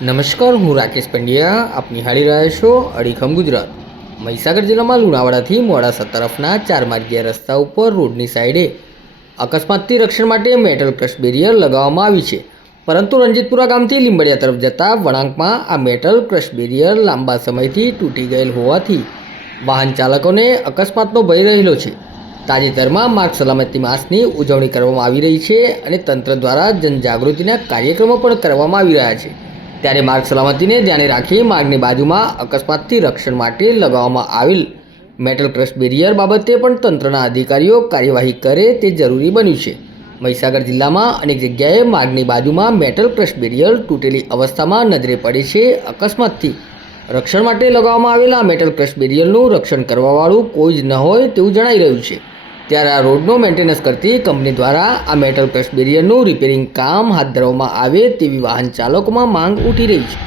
નમસ્કાર, હું રાકેશ પંડ્યા. આપ નિહાળી રહ્યા છો અડીખમ ગુજરાત. મહીસાગર જિલ્લામાં લુણાવાડાથી મોડાસા તરફના 4 માર્ગીય રસ્તા ઉપર રોડની સાઈડે અકસ્માતથી રક્ષણ માટે મેટલ ક્રશ બેરિયર લગાવવામાં આવી છે. પરંતુ રણજીતપુરા ગામથી લીંબડિયા તરફ જતા વળાંકમાં આ મેટલ ક્રશ બેરિયર લાંબા સમયથી તૂટી ગયેલ હોવાથી વાહન ચાલકોને અકસ્માતનો ભય રહેલો છે. તાજેતરમાં માર્ગ સલામતી માસની ઉજવણી કરવામાં આવી રહી છે અને તંત્ર દ્વારા જનજાગૃતિના કાર્યક્રમો પણ કરવામાં આવી રહ્યા છે. ત્યારે માર્ગ સલામતીને ધ્યાને રાખી માર્ગની બાજુમાં અકસ્માતથી રક્ષણ માટે લગાવવામાં આવેલ મેટલ ક્રશ બેરિયર બાબતે પણ તંત્રના અધિકારીઓ કાર્યવાહી કરે તે જરૂરી બન્યું છે. મહીસાગર જિલ્લામાં અનેક જગ્યાએ માર્ગની બાજુમાં મેટલ ક્રશ બેરિયર તૂટેલી અવસ્થામાં નજરે પડે છે. અકસ્માતથી રક્ષણ માટે લગાવવામાં આવેલા મેટલ ક્રશ બેરિયરનું રક્ષણ કરવાવાળું કોઈ જ ન હોય તેવું જણાઈ રહ્યું છે. ત્યારે આ રોડનો મેન્ટેનન્સ કરતી કંપની દ્વારા આ મેટલ ક્રશ બેરિયરનું રિપેરિંગ કામ હાથ ધરવામાં આવે તેવી વાહન ચાલકોમાં માંગ ઉઠી રહી છે.